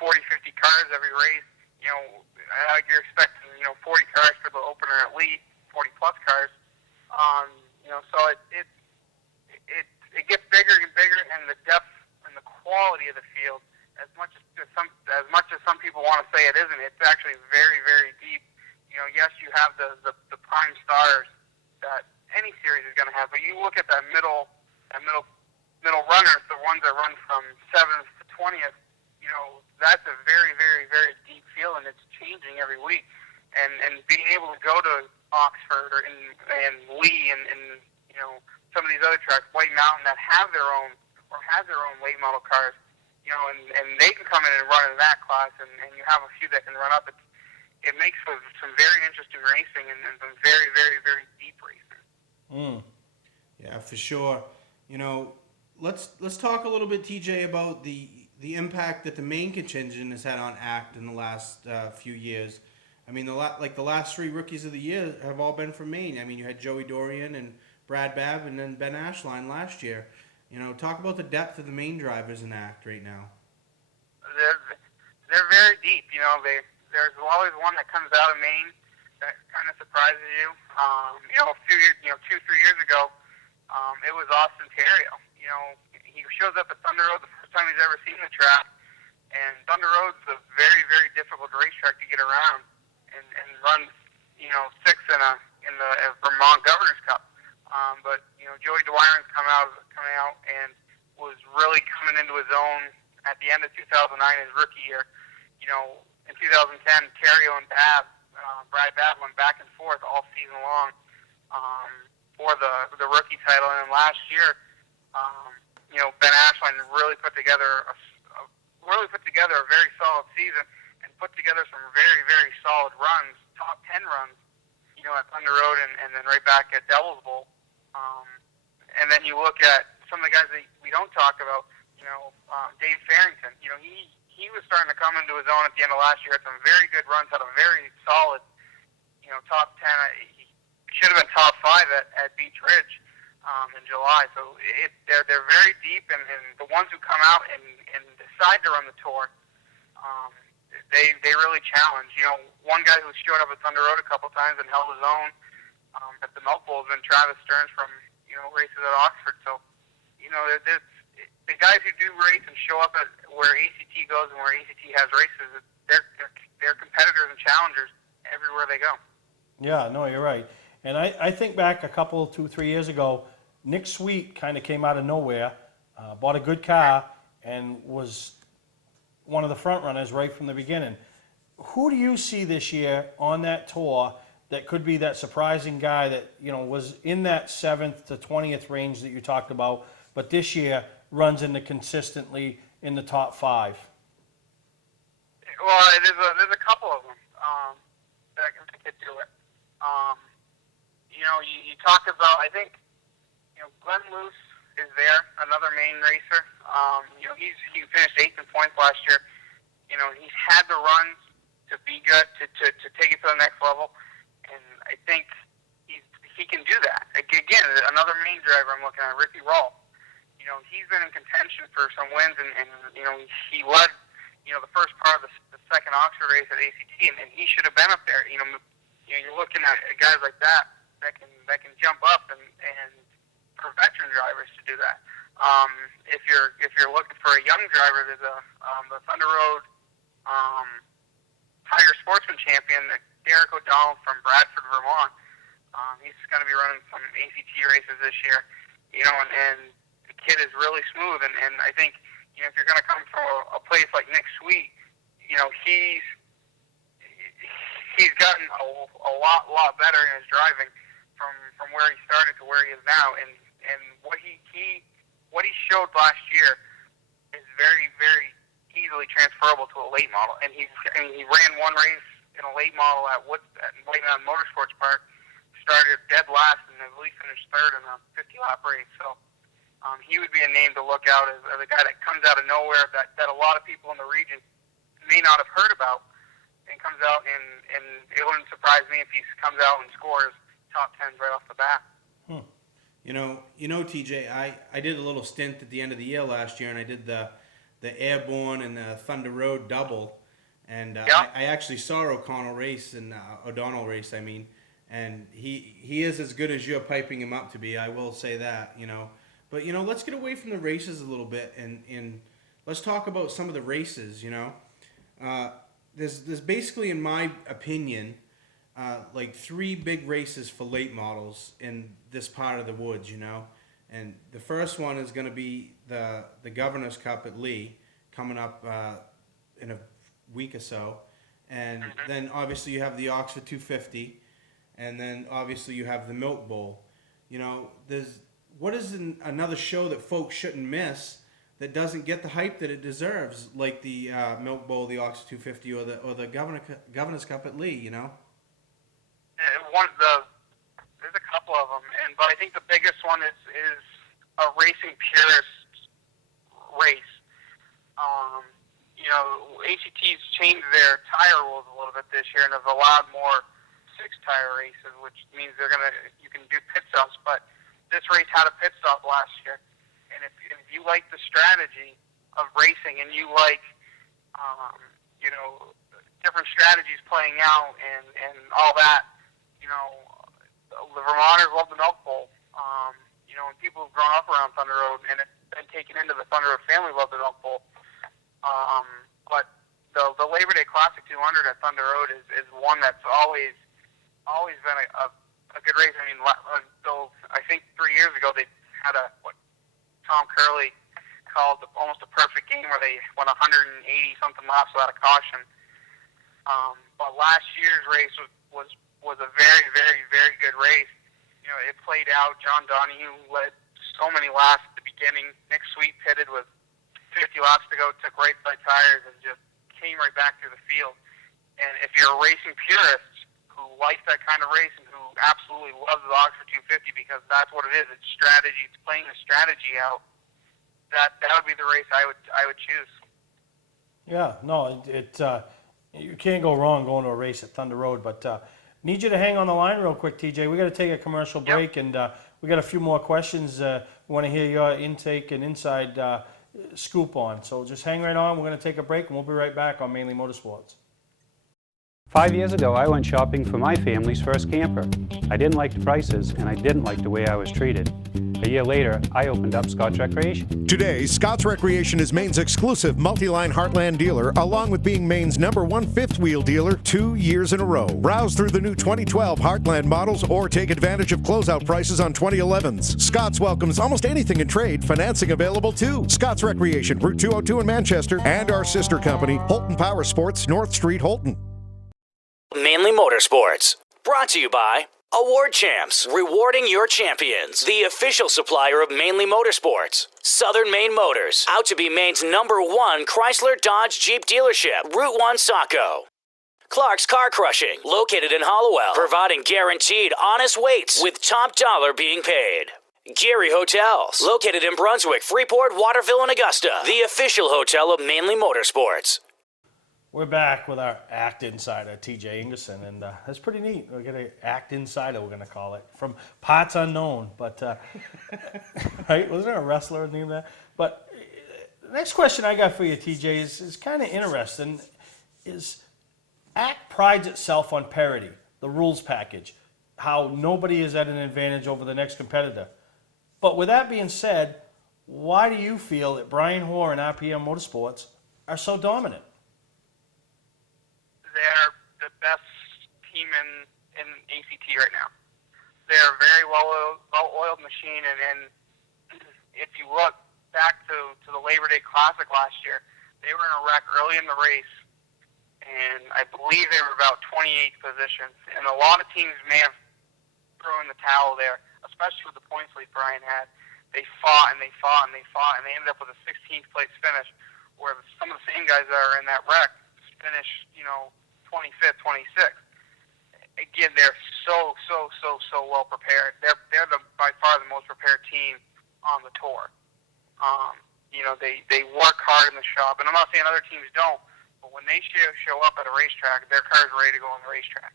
40, 50 cars every race. You're expecting 40 cars for the opener at least, 40 plus cars. So it gets bigger and bigger, and the depth and the quality of the field, as much as some people want to say it isn't, it's actually very, very deep. Yes, you have the prime stars that any series is going to have, but you look at that middle runners, the ones that run from 7th to 20th. That's a very, very, very deep field, and it's changing every week. And being able to go to Oxford and Lee and some of these other tracks, White Mountain, that have their own late model cars, and they can come in and run in that class, and you have a few that can run up. It makes for some very interesting racing and some very, very, very deep racing. Yeah, for sure. Let's talk a little bit, TJ, about the impact that the Maine contingent has had on ACT in the last few years. I mean, the last 3 rookies of the year have all been from Maine. I mean, you had Joey Doiron and Brad Babb, and then Ben Ashline last year. Talk about the depth of the Maine drivers in ACT right now. They're very deep. There's always one that comes out of Maine that kind of surprises you. A few years, 2-3 years ago, it was Austin Terrio. He shows up at Thunder Road the first time he's ever seen the track, and Thunder Road's a very, very difficult racetrack to get around, and runs, 6th in the Vermont Governor's Cup. But Joey Doiron's coming out and was really coming into his own at the end of 2009, his rookie year. In 2010, Terrio and Brad Babb went back and forth all season long for the rookie title, and then last year, Ben Ashline really put together a very solid season and put together some very, very solid runs, top 10 runs, at Thunder Road and then right back at Devil's Bowl. And then you look at some of the guys that we don't talk about, Dave Farrington. He was starting to come into his own at the end of last year, had some very good runs, had a very solid, top 10. He should have been top 5 at Beach Ridge in July. So they're very deep, and the ones who come out and decide to run the tour, they really challenge. One guy who showed up at Thunder Road a couple times and held his own at the Milk Bowl has been Travis Stearns from races at Oxford. So the guys who do race and show up at where ACT goes and where ACT has races, they're competitors and challengers everywhere they go. Yeah, no, you're right. And I think back 2-3 years ago, Nick Sweet kind of came out of nowhere, bought a good car, and was one of the front runners right from the beginning. Who do you see this year on that tour that could be that surprising guy that was in that 7th to 20th range that you talked about, but this year runs into consistently in the top 5? Well, there's a couple of them. that could do it. You talk about, I think, Glenn Luce is there, another Maine racer. He finished 8th in points last year. He's had the runs to be good, to take it to the next level, and I think he can do that. Again, another Maine driver I'm looking at, Ricky Roll. He's been in contention for some wins, and he led, the first part of the second Oxford race at ACT, and he should have been up there. You're looking at guys like that can jump up, and for veteran drivers to do that. If you're looking for a young driver, there's the Thunder Road Tiger Sportsman champion, Derek O'Donnell from Bradford, Vermont. He's going to be running some ACT races this year, and the kid is really smooth. And I think, if you're going to come from a place like Nick Sweet, he's gotten a lot better in his driving from where he started to where he is now. And what he showed last year is very, very easily transferable to a late model. And he ran one race in a late model at Mainely Motorsports Park, started dead last, and I believe finished third in a 50-lap race. So he would be a name to look out as a guy that comes out of nowhere that a lot of people in the region may not have heard about, and comes out and it wouldn't surprise me if he comes out and scores top 10s right off the bat. TJ, I did a little stint at the end of the year last year, and I did the Airborne and the Thunder Road double, and I actually saw O'Donnell race, and he is as good as you're piping him up to be. I will say that, But let's get away from the races a little bit, and let's talk about some of the races. There's basically, in my opinion, like 3 big races for late models in this part of the woods, and the first one is going to be the Governor's Cup at Lee, coming up in a week or so, and then obviously you have the Oxford 250, and then obviously you have the Milk Bowl. What is another show that folks shouldn't miss that doesn't get the hype that it deserves, like the Milk Bowl, the Oxford 250, or the Governor's Cup at Lee? There's a couple of them, but I think the biggest one is a racing purist race. ACT's changed their tire rules a little bit this year and have allowed more 6-tire races, which means you can do pit stops. But this race had a pit stop last year, and if you like the strategy of racing and you like different strategies playing out and all that, the Vermonters love the Milk Bowl. And people who've grown up around Thunder Road and have been taken into the Thunder Road family love the Milk Bowl. But the Labor Day Classic 200 at Thunder Road is one that's always been a good race. I mean, though I think 3 years ago they had what Tom Curley called almost a perfect game where they went 180 something laps without a caution. But last year's race was a very, very, very good race. It played out. John Donahue led so many laps at the beginning. Nick Sweet pitted with 50 laps to go, took right side tires, and just came right back through the field. And if you're a racing purist who likes that kind of race and who absolutely loves the Oxford 250 because that's what it is, it's strategy, it's playing the strategy out, that would be the race I would choose. Yeah, no, you can't go wrong going to a race at Thunder Road, but need you to hang on the line real quick, TJ. We got to take a commercial break, and we got a few more questions. We want to hear your intake and inside scoop on. So just hang right on. We're going to take a break, and we'll be right back on Mainly Motorsports. 5 years ago, I went shopping for my family's first camper. I didn't like the prices, and I didn't like the way I was treated. A year later, I opened up Scott's Recreation. Today, Scott's Recreation is Maine's exclusive multi-line Heartland dealer, along with being Maine's #1 fifth-wheel dealer 2 years in a row. Browse through the new 2012 Heartland models or take advantage of closeout prices on 2011s. Scott's welcomes almost anything in trade, financing available too. Scott's Recreation, Route 202 in Manchester, and our sister company, Holton Power Sports, North Street, Holton. Mainly Motorsports, brought to you by Award Champs, rewarding your champions. The official supplier of Mainly Motorsports. Southern Maine Motors, out to be Maine's #1 Chrysler Dodge Jeep dealership. Route 1 Saco. Clark's Car Crushing, located in Hollowell, providing guaranteed honest weights with top dollar being paid. Geary Hotels, located in Brunswick, Freeport, Waterville, and Augusta, the official hotel of Mainely Motorsports. We're back with our Act Insider, T J Ingerson, and that's pretty neat. We're going to Act Insider, we're going to call it, from parts unknown. But, right, wasn't there a wrestler named that? But the next question I got for you, TJ, is kind of interesting. Is Act prides itself on parity, the rules package, how nobody is at an advantage over the next competitor. But with that being said, why do you feel that Brian Hoare and RPM Motorsports are so dominant? They're the best team in ACT right now. They're a very well-oiled machine, and if you look back to the Labor Day Classic last year, they were in a wreck early in the race, and I believe they were about 28th position. And a lot of teams may have thrown the towel there, especially with the points lead Brian had. They fought and they fought and they fought, and they ended up with a 16th place finish, where some of the same guys that are in that wreck finished, 25th, 26th. Again, they're so well prepared. They're by far the most prepared team on the tour. They work hard in the shop, and I'm not saying other teams don't, but when they show up at a racetrack, their car's ready to go on the racetrack.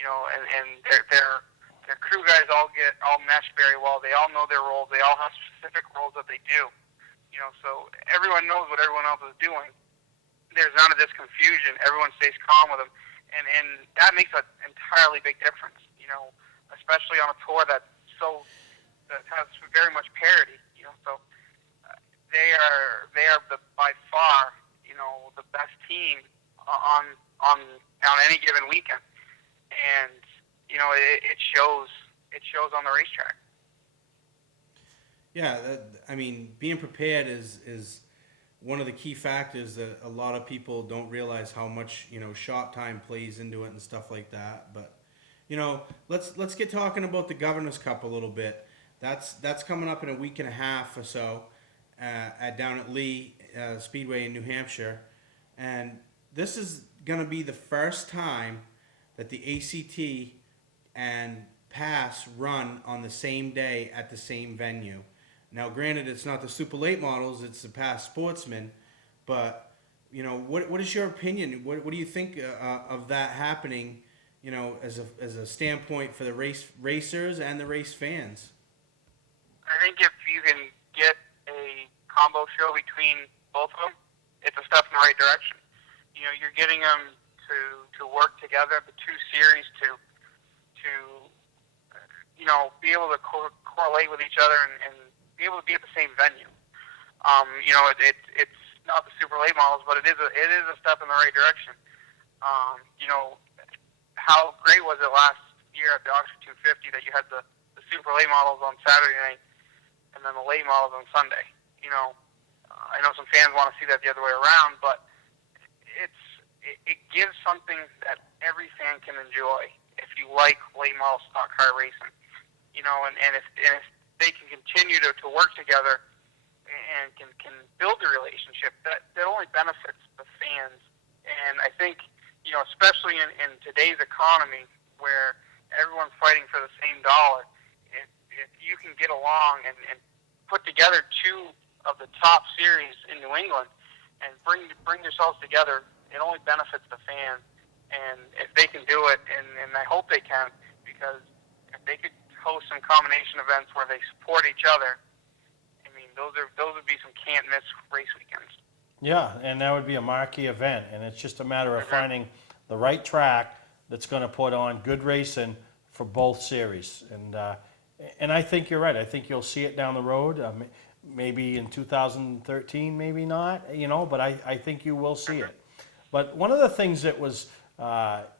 And their crew guys all mesh very well. They all know their roles. They all have specific roles that they do. So everyone knows what everyone else is doing. There's none of this confusion. Everyone stays calm with them, and that makes an entirely big difference. Especially on a tour that has very much parity. So they are by far the best team on any given weekend, and it shows on the racetrack. Yeah, being prepared is one of the key factors that a lot of people don't realize how much shop time plays into it and stuff like that. But let's get talking about the Governor's Cup a little bit. That's coming up in a week and a half or so down at Lee Speedway in New Hampshire, and this is going to be the first time that the ACT and PASS run on the same day at the same venue. Now, granted, it's not the super late models; it's the PASS Sportsman. But what is your opinion? What do you think of that happening? As a standpoint for the racers and the race fans. I think if you can get a combo show between both of them, it's a step in the right direction. You're getting them to work together, the two series to be able to correlate with each other and be able to be at the same venue. It's not the super late models, but it is a step in the right direction. How great was it last year at the Oxford 250 that you had the super late models on Saturday night and then the late models on Sunday? I know some fans want to see that the other way around, but it gives something that every fan can enjoy if you like late model stock car racing. And if they can continue to work together and can build a relationship, that only benefits the fans. And I think, especially in today's economy where everyone's fighting for the same dollar, if you can get along and put together two of the top series in New England and bring yourselves together, it only benefits the fans. And if they can do it, and I hope they can, because if they could host some combination events where they support each other, those would be some can't miss race weekends. Yeah, and that would be a marquee event, and it's just a matter of finding the right track that's going to put on good racing for both series. And I think you're right. I think you'll see it down the road. Maybe in 2013, maybe not. But I think you will see it. But one of the things that was that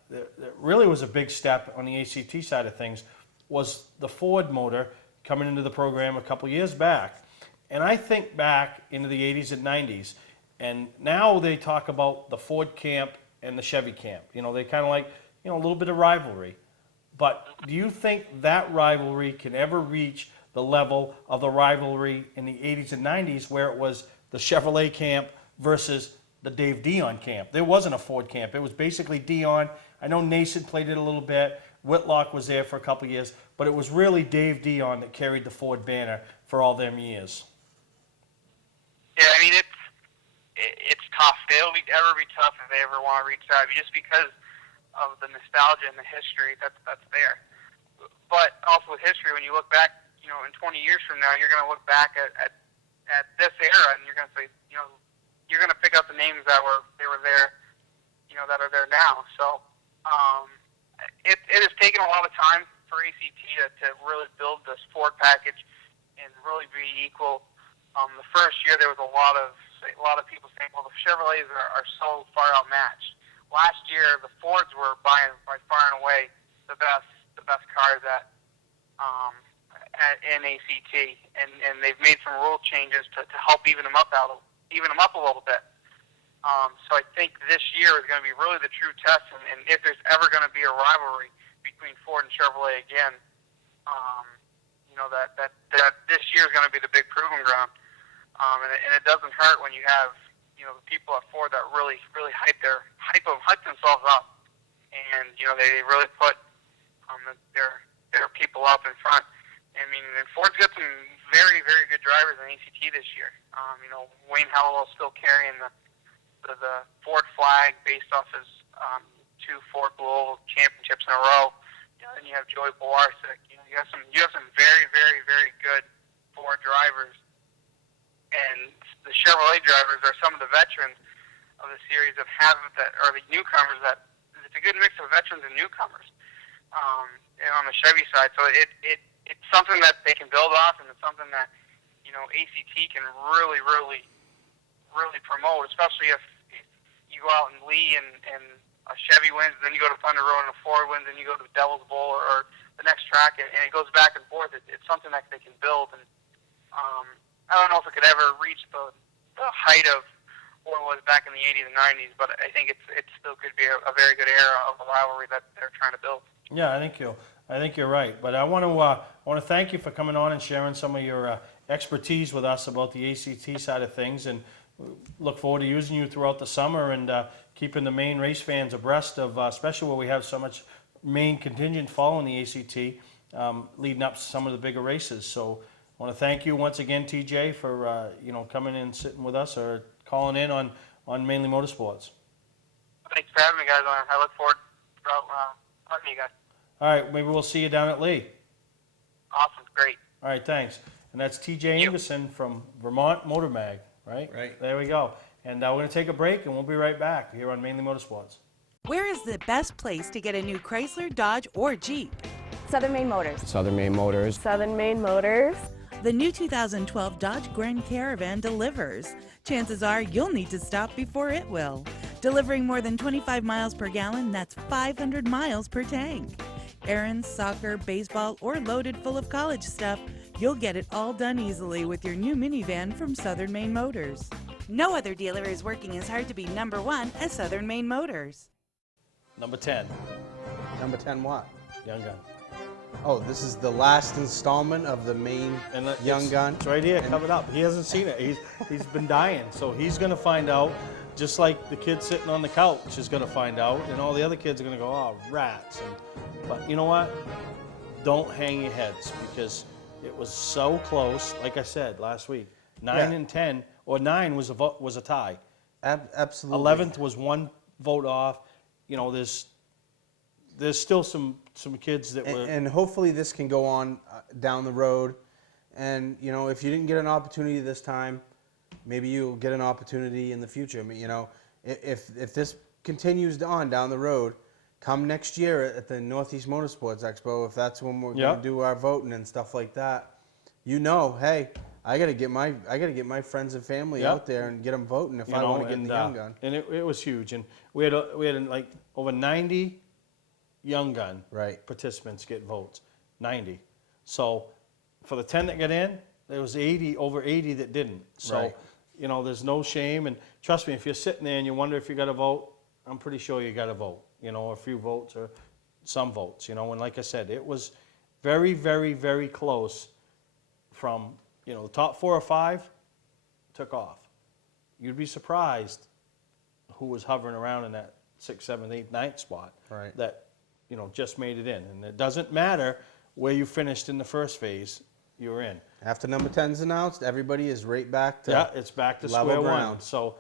really was a big step on the ACT side of things was the Ford motor coming into the program a couple years back. And I think back into the 80s and 90s, and now they talk about the Ford camp and the Chevy camp. They kind of like, a little bit of rivalry. But do you think that rivalry can ever reach the level of the rivalry in the 80s and 90s where it was the Chevrolet camp versus the Dave Dion camp. There wasn't a Ford camp. It was basically Dion. I know Nason played it a little bit. Whitlock was there for a couple of years, but it was really Dave Dion that carried the Ford banner for all them years. Yeah, I mean, it's tough. It'll ever be tough if they ever want to reach out, just because of the nostalgia and the history that's there. But also with history, when you look back, in 20 years from now, you're going to look back at this era, and you're going to say, you're going to pick up the names that were there, that are there now. So it has taken a lot of time for ACT to really build this Ford package and really be equal. The first year there was a lot of people saying, well, the Chevrolets are so far outmatched. Last year the Fords were by far and away the best cars in ACT, and they've made some rule changes to help even them up a little bit. So I think this year is going to be really the true test, and if there's ever going to be a rivalry between Ford and Chevrolet again, that this year is going to be the big proving ground. And it doesn't hurt when you have the people at Ford that really hype themselves up, and they really put their people up in front. I mean, and Ford's got some very, very good drivers in ACT this year. Wayne Hallowell's still carrying the Ford flag based off his 2 Ford Global championships in a row. And you have Joey Doyon. You have some very, very, very good Ford drivers, and the Chevrolet drivers are some of the veterans of the series that are the newcomers. That it's a good mix of veterans and newcomers. And on the Chevy side, so it's something that they can build off, and it's something that ACT can really, really, really promote, especially if you go out and Lee and a Chevy wins, then you go to Thunder Road, and a Ford wins, and you go to Devil's Bowl or the next track, and it goes back and forth. It's something that they can build, and I don't know if it could ever reach the height of what it was back in the 80s and 90s, but I think it still could be a very good era of a rivalry that they're trying to build. Yeah, I think you're right. But I want to thank you for coming on and sharing some of your expertise with us about the ACT side of things, and look forward to using you throughout the summer and keeping the Maine race fans abreast of, especially where we have so much Maine contingent following the ACT, leading up to some of the bigger races. So I want to thank you once again, TJ, for coming in and sitting with us or calling in on Mainely Motorsports. Thanks for having me, guys. I look forward to talking to you guys. All right, maybe we'll see you down at Lee. Awesome, great. All right, thanks. And that's T J Ingerson from Vermont Motor Mag, right? Right. There we go. And we're going to take a break, and we'll be right back here on Mainly Motorsports. Where is the best place to get a new Chrysler, Dodge, or Jeep? Southern Maine Motors. Southern Maine Motors. Southern Maine Motors. The new 2012 Dodge Grand Caravan delivers. Chances are you'll need to stop before it will. Delivering more than 25 miles per gallon, that's 500 miles per tank. Errands, soccer, baseball, or loaded full of college stuff, you'll get it all done easily with your new minivan from Southern Maine Motors. No other dealer is working as hard to be number one as Southern Maine Motors. Number 10. Number 10 what? Young Gun. Oh, this is the last installment of the Maine Young Gun. It's right here, covered up. He hasn't seen it. He's been dying, so he's going to find out, just like the kid sitting on the couch is going to find out, and all the other kids are going to go, oh, rats. But you know what? Don't hang your heads, because it was so close. Like I said last week, 9 and 10, or 9 was a tie. Absolutely. 11th was one vote off. There's still some kids that were. And hopefully this can go on down the road. And if you didn't get an opportunity this time, maybe you'll get an opportunity in the future. I mean, if this continues on down the road, come next year at the Northeast Motorsports Expo, if that's when we're going to do our voting and stuff like that, hey, I got to get my friends and family out there and get them voting if I want to get the Young Gun. And it was huge. And we had like over 90 Young Gun participants get votes. 90. So for the 10 that got in, there was over 80 that didn't. So there's no shame. And trust me, if you're sitting there and you wonder if you got a vote, I'm pretty sure you got a vote. A few votes or some votes. And like I said, it was very, very, very close. From the top 4 or 5 took off. You'd be surprised who was hovering around in that 6th, 7th, 8th, 9th spot. Right. That, just made it in. And it doesn't matter where you finished in the first phase, you're in. After number 10's announced, everybody is right back to Yeah, it's back to level square one. ground. So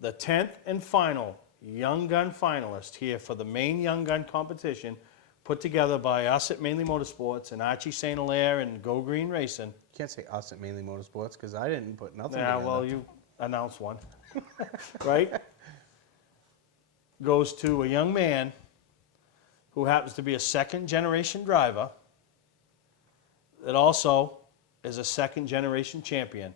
the 10th and final Young Gun finalist here for the Maine Young Gun competition, put together by us at Mainely Motorsports and Archie St. Hilaire and Go Green Racing. You can't say us at Mainly Motorsports because I didn't put nothing Yeah, together. well, you announced one, right? Goes to a young man who happens to be a second-generation driver that also is a second-generation champion.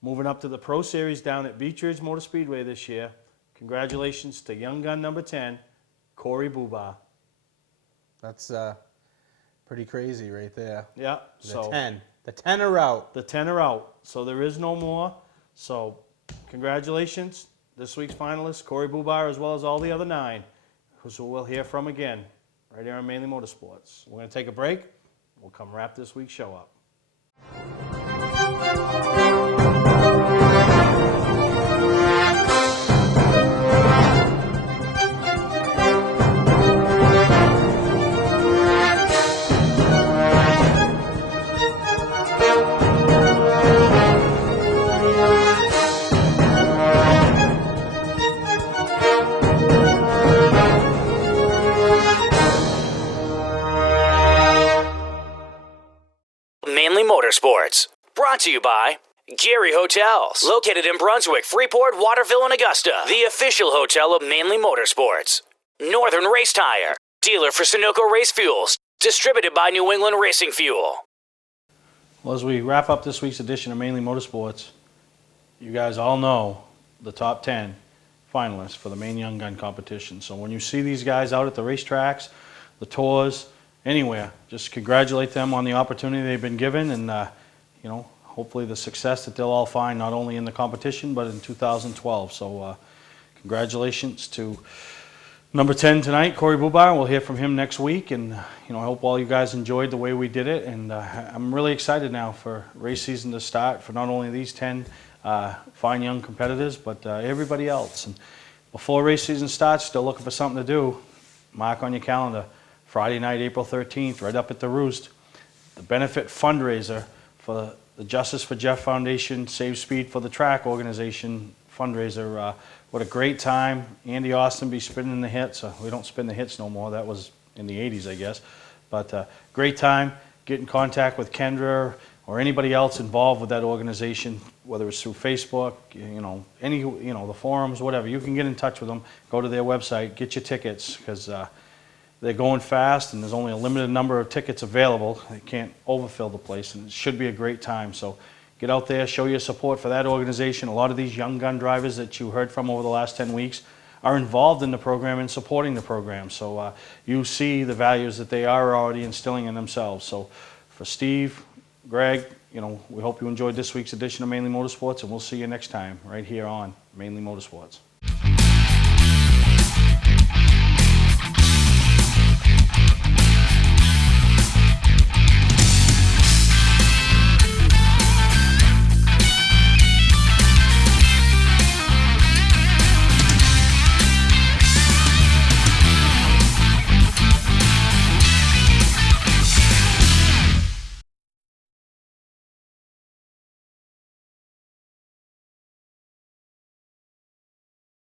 Moving up to the Pro Series down at Beach Ridge Motor Speedway this year. Congratulations to Young Gun number 10, Corey Bubar. That's pretty crazy right there. Yeah. The 10. The 10 are out. The 10 are out. So there is no more. So congratulations. This week's finalist, Corey Bubar, as well as all the other 9, who we'll hear from again right here on Mainly Motorsports. We're going to take a break. We'll come wrap this week's show up. Mainly Motorsports. Brought to you by Gary Hotels. Located in Brunswick, Freeport, Waterville, and Augusta. The official hotel of Mainly Motorsports. Northern Race Tire. Dealer for Sunoco Race Fuels. Distributed by New England Racing Fuel. Well, as we wrap up this week's edition of Mainly Motorsports, you guys all know the top 10 finalists for the Maine Young Gun competition. So when you see these guys out at the racetracks, the tours, anywhere, just congratulate them on the opportunity they've been given, and hopefully the success that they'll all find not only in the competition but in 2012. So congratulations to number 10 tonight, Corey Bubar. We'll hear from him next week, and I hope all you guys enjoyed the way we did it, and I'm really excited now for race season to start for not only these 10 fine young competitors but everybody else. And before race season starts, still looking for something to do. Mark on your calendar, Friday night, April 13th, right up at the Roost, the benefit fundraiser for the Justice for Jeff Foundation, Save Speed for the Track organization fundraiser. What a great time. Andy Austin be spinning the hits. We don't spin the hits no more. That was in the 80s, I guess. But great time. Get in contact with Kendra or anybody else involved with that organization, whether it's through Facebook, the forums, whatever. You can get in touch with them. Go to their website, get your tickets, because they're going fast, and there's only a limited number of tickets available. They can't overfill the place, and it should be a great time. So get out there, show your support for that organization. A lot of these young gun drivers that you heard from over the last 10 weeks are involved in the program and supporting the program. So you see the values that they are already instilling in themselves. So for Steve, Greg, we hope you enjoyed this week's edition of Mainly Motorsports, and we'll see you next time right here on Mainly Motorsports.